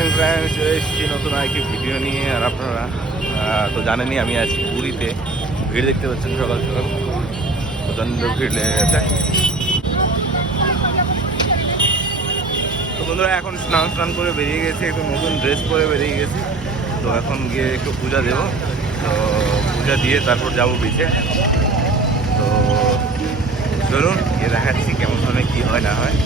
Morning friends, চলে এসেছি নতুন আরেকটি ভিডিও নিয়ে। আর আপনারা তো জানেনই আমি আছি পুরীতে। ভিড় দেখতে পাচ্ছেন, সকাল সকাল প্রচণ্ড ভিড় লেগে গেছে। তো বন্ধুরা এখন স্নান করে বেরিয়ে গেছে, একটু নতুন ড্রেস পরে বেরিয়ে গেছি। তো এখন গিয়ে একটু পূজা দেবো। তো পূজা দিয়ে তারপর যাবো বিচে। তো চলুন গিয়ে দেখাচ্ছি কেমন ধরনের কী হয় না হয়।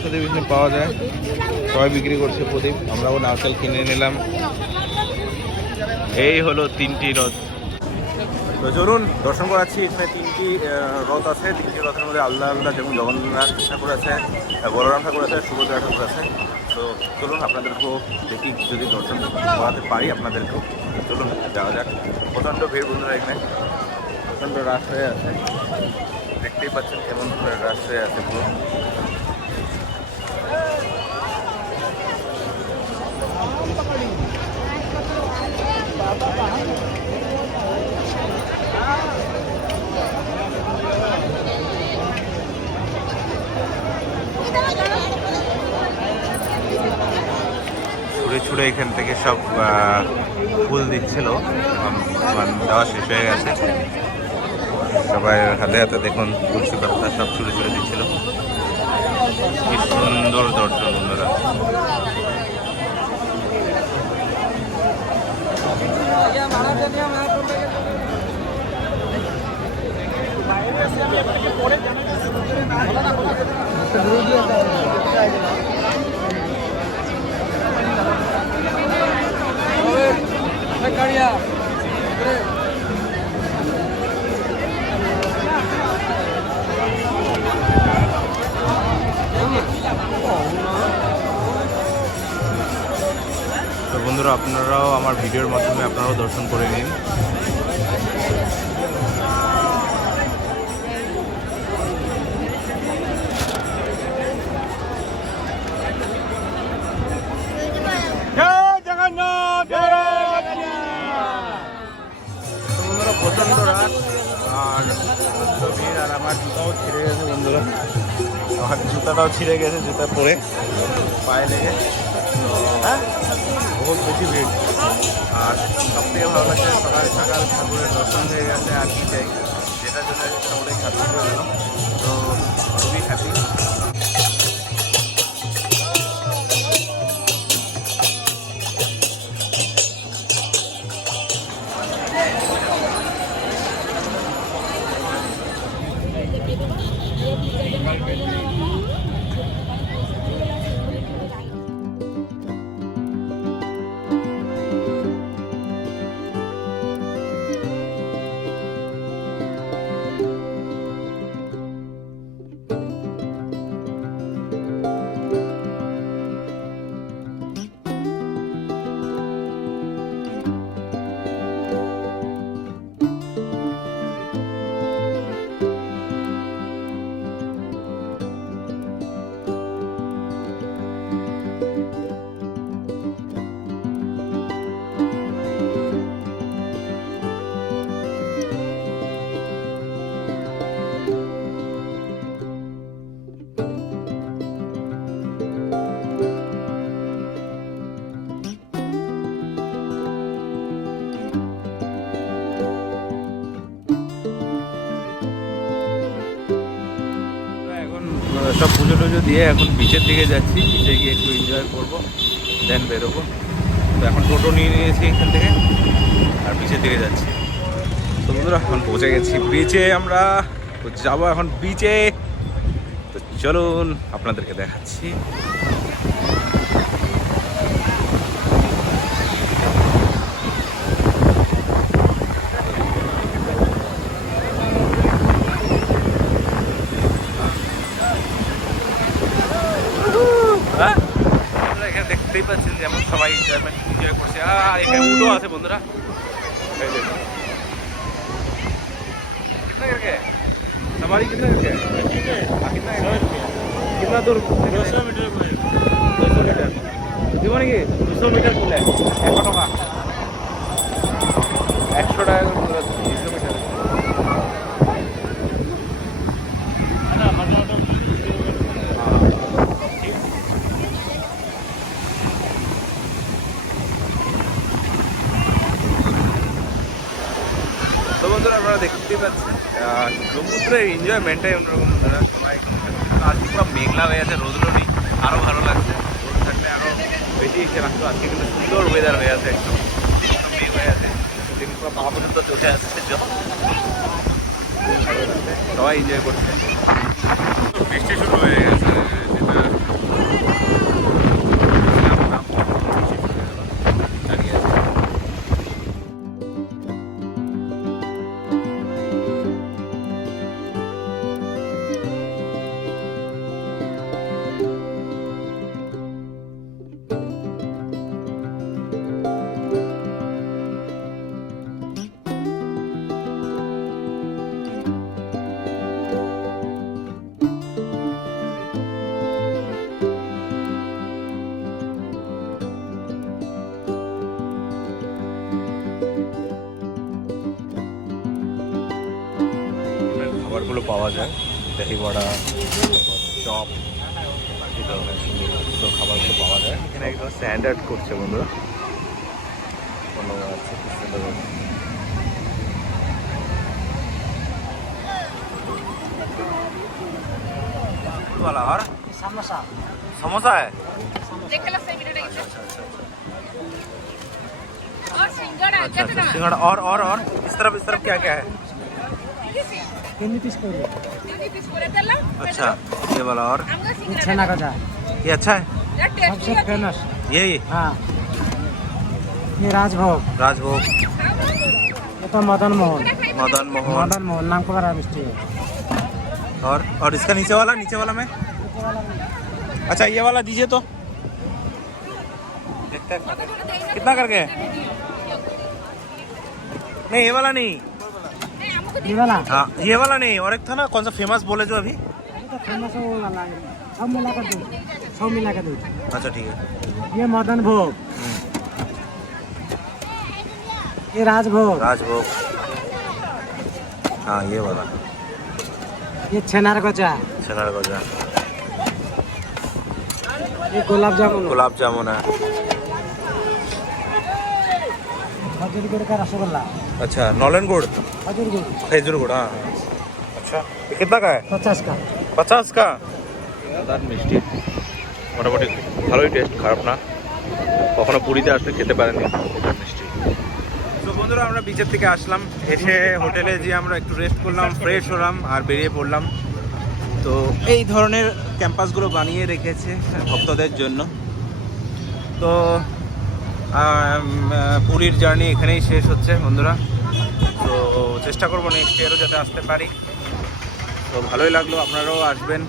প্রদীপ এখানে পাওয়া যায়, সবাই বিক্রি করছে প্রদীপ। আমরাও নারকেল কিনে নিলাম। এই হলো 3টি রথ। তো চলুন দর্শন করাচ্ছি। এখানে 3টি রথ আছে। 3টি রথের মধ্যে আলাদা আলাদা, যেমন জগন্নাথ ঠাকুর আছে, বলরাম ঠাকুর আছে, সুভদ্রা ঠাকুর আছে। তো চলুন আপনাদেরকেও দেখি, যদি দর্শন করাতে পারি আপনাদেরকেও। চলুন যাওয়া যাক। প্রচণ্ড ভিড় বন্ধুরা, এখানে প্রচণ্ড রাশ হয়ে আছে। দেখতেই পাচ্ছেন কেমন করে রাশ হয়ে আছে পুরো। ছুড়ে এখান থেকে সব ফুল দিচ্ছিল, দেওয়া শেষ হয়ে গেছে। সবাই হাতে হাতে দেখুন তুলসী পাতা সব ছুড়ে দিচ্ছিল। কি সুন্দর দর্শন বন্ধুরা। তো বন্ধুরা, আপনারাও আমার ভিডিওর মাধ্যমে আপনারাও দর্শন করে নিন। প্রচন্ড রাত আর প্রচন্ড ভিড়। আর আমার জুতাও ছিঁড়ে গেছে বন্ধুরা, আমার জুতাটাও ছিঁড়ে গেছে, জুতা পরে পায়ে লেগে। হ্যাঁ, বহুত বেশি ভিড়। আর সব থেকে ভালো লাগছে সকাল সকাল ঠাকুরের দর্শন হয়ে গেছে। আর কি চাই, যেটার জন্য অনেক হ্যাপি হলো। তো খুবই হ্যাপি। সব পুজো টুজো দিয়ে এখন বিচের দিকে যাচ্ছি। বিচে গিয়ে একটু এনজয় করবো, দেন বেরোবো। তো এখন টোটো নিয়ে নিয়েছি এখান থেকে, আর বিচের দিকে যাচ্ছি। তো বন্ধুরা, এখন পৌঁছে গেছি বিচে। আমরা তো যাবো এখন বিচে। তো চলুন আপনাদেরকে দেখাচ্ছি। এখানে দেখতেই পাচ্ছেন যেমন সবাই এনজয় করছে। আর এখানে উঠো আছে বন্ধুরা। सवारी कितना करके कितना दूर 200 मीटर 200 मीटर দিব নাকি 200 मीटर খুলে 100 টাকা 100 টাকা করে 200 মিটার। আপনারা দেখতেই পাচ্ছেন সমুদ্রের এনজয়মেন্টটাই অন্যরকম। সবাই আজকে পুরো মেঘলা হয়ে আছে, রোদ্র নেই, আরও ভালো লাগছে। রোদ থাকলে আরও বেশি ইচ্ছে লাগতো। আজকে কিন্তু সুন্দর ওয়েদার হয়ে আছে, একদম মেঘ হয়ে আছে, পুরো পা পর্যন্ত চোখে আসছে, সবাই এনজয় করছে। বৃষ্টি শুরু হয়ে গেছে, যেটা দাঁড়িয়ে আছে। খাবারগুলো পাওয়া যায়, দহি বড়া, চপ, এই ধরনের সুন্দর সুন্দর খাবারগুলো পাওয়া যায় এখানে। একদম স্ট্যান্ডার্ড করছে বন্ধুরা, আছে और समोसा समोसा है। और सिंगड़ा अच्छा अच्छा, सिंघाड़ा और इस तरफ क्या क्या है? अच्छा, ये वाला और छेना गजा ये अच्छा है, सबसे फेमस। ये हाँ, ये राजभोग, राजभोग, ये तो मदन मोहन। मदन मोहन, मदन मोहन नाम का बड़ा मिष्टी है। और इसका नीचे वाला में, अच्छा ये वाला दीजिए तो, देखते हैं कितना करके है। नहीं ये वाला नहीं, ये वाला, हाँ ये वाला नहीं, और एक था ना कौन सा फेमस बोले जो अभी। ये तो फेमस है वो वाला, सब मिला कर दो, सब मिला कर दो। अच्छा ठीक है, ये मदन भोग, ये राजभोग, राजभोग, हाँ ये वाला, ये छेनार गजा, छनार गजा, ये गुलाब जामुन, गुलाब जामुन है, खजूर गुड़ का रसगुल्ला, अच्छा नॉलन गुड़, खजूर गुड़ खेजूर गुड़, हाँ अच्छा ये कितना का है? 50 का। 50 का। দারুণ মিষ্টি, মোটামুটি ভালোই টেস্ট, খারাপ না। কখনো পুরীতে আসলে খেতে পারেনি মিষ্টি। তো বন্ধুরা আমরা বিচের থেকে আসলাম, এসে হোটেলে যেয়ে আমরা একটু রেস্ট করলাম, ফ্রেশ হলাম আর বেরিয়ে পড়লাম। তো এই ধরনের ক্যাম্পাসগুলো বানিয়ে রেখেছে ভক্তদের জন্য। তো পুরীর জার্নি এখানেই শেষ হচ্ছে বন্ধুরা। তো চেষ্টা করবো নেক্সট ইয়ারও যাতে আসতে পারি। তো ভালোই লাগলো, আপনারাও আসবেন,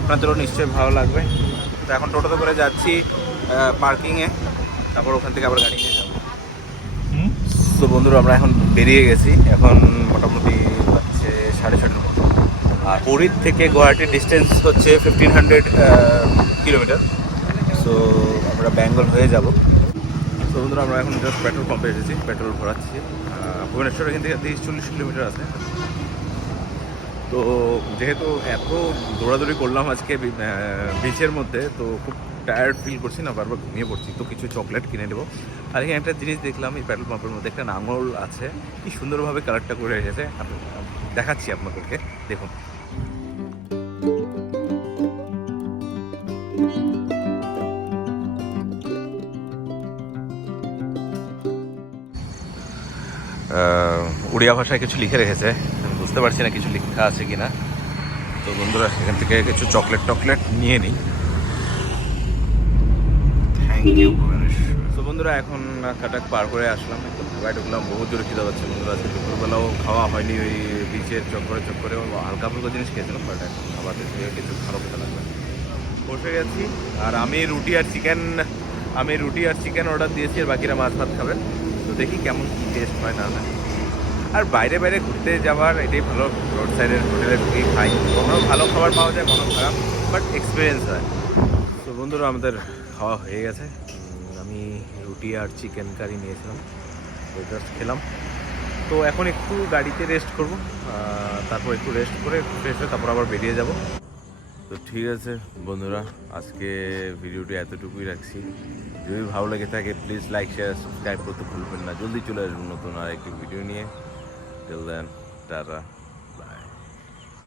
আপনাদেরও নিশ্চয়ই ভালো লাগবে। তো এখন টোটোতে করে যাচ্ছি পার্কিংয়ে, তারপর ওখান থেকে আবার গাড়ি নিয়ে যাবো। তো বন্ধুরা আমরা এখন বেরিয়ে গেছি, এখন মোটামুটি হচ্ছে 6:30 মতো। আর পুরীর থেকে গুয়াহাটির ডিস্টেন্স হচ্ছে 1500 কিলোমিটার। সো আমরা বেঙ্গল হয়ে যাব। তো বন্ধুরা আমরা এখন জাস্ট পেট্রোল পাম্পে এসেছি, পেট্রোল ভরাচ্ছি। ভুবনেশ্বর এখান থেকে 30-40 কিলোমিটার আছে। তো যেহেতু এত দৌড়াদৌড়ি করলাম আজকে বিচের মধ্যে, তো খুব টায়ার্ড ফিল করছি না, বারবার ঘুমিয়ে পড়ছি। তো কিছু চকলেট কিনে নেবো। আর এখানে একটা জিনিস দেখলাম, এই পেট্রোল পাম্পের মধ্যে একটা নাঙল আছে, কি সুন্দরভাবে কালারটা করে রেখেছে, দেখাচ্ছি আপনাদেরকে, দেখুন। উড়িয়া ভাষায় কিছু লিখে রেখেছে, বুঝতে পারছি না কিছু লেখা আছে কিনা। তো বন্ধুরা এখান থেকে কিছু চকলেট নিয়ে নিই। Thank you. তো বন্ধুরা এখন কাটাক পার করে আসলাম, একটু ধাবায় ঢুকলাম, বহু জোরে খিদে পাচ্ছে বন্ধুরা। আজকে দুপুরবেলাও খাওয়া হয়নি, ওই বিচের চক্করে হালকা ফুলকা জিনিস খেয়েছিলাম, বাট এখন খাবার থেকে কিছু ভালো খেতে লাগবে। বসে গেছি, আর আমি রুটি আর চিকেন অর্ডার দিয়েছি, আর বাকিরা মাছ ভাত খাবেন। তো দেখি কেমন কী টেস্ট হয় না হয়। আর বাইরে ঘুরতে যাওয়ার এটাই ভালো, রোড সাইডের হোটেলে ঢুকেই খাই, কখনো ভালো খাবার পাওয়া যায়, কখনো খারাপ, বাট এক্সপিরিয়েন্স হয়। তো বন্ধুরা আমাদের খাওয়া হয়ে গেছে, আমি রুটি আর চিকেন কারি নিয়েছিলাম, তো জাস্ট খেলাম। তো এখন একটু গাড়িতে রেস্ট করব, তারপর একটু রেস্ট করে ফ্রেশ হয়ে তারপর আবার বেরিয়ে যাব। তো ঠিক আছে বন্ধুরা, আজকে ভিডিওটি এতটুকুই রাখছি। যদি ভালো লেগে থাকে প্লিজ লাইক শেয়ার সাবস্ক্রাইব করতে ভুলবেন না। জলদি চলে আসবেন নতুন আর একটি ভিডিও নিয়ে। Till then, tata.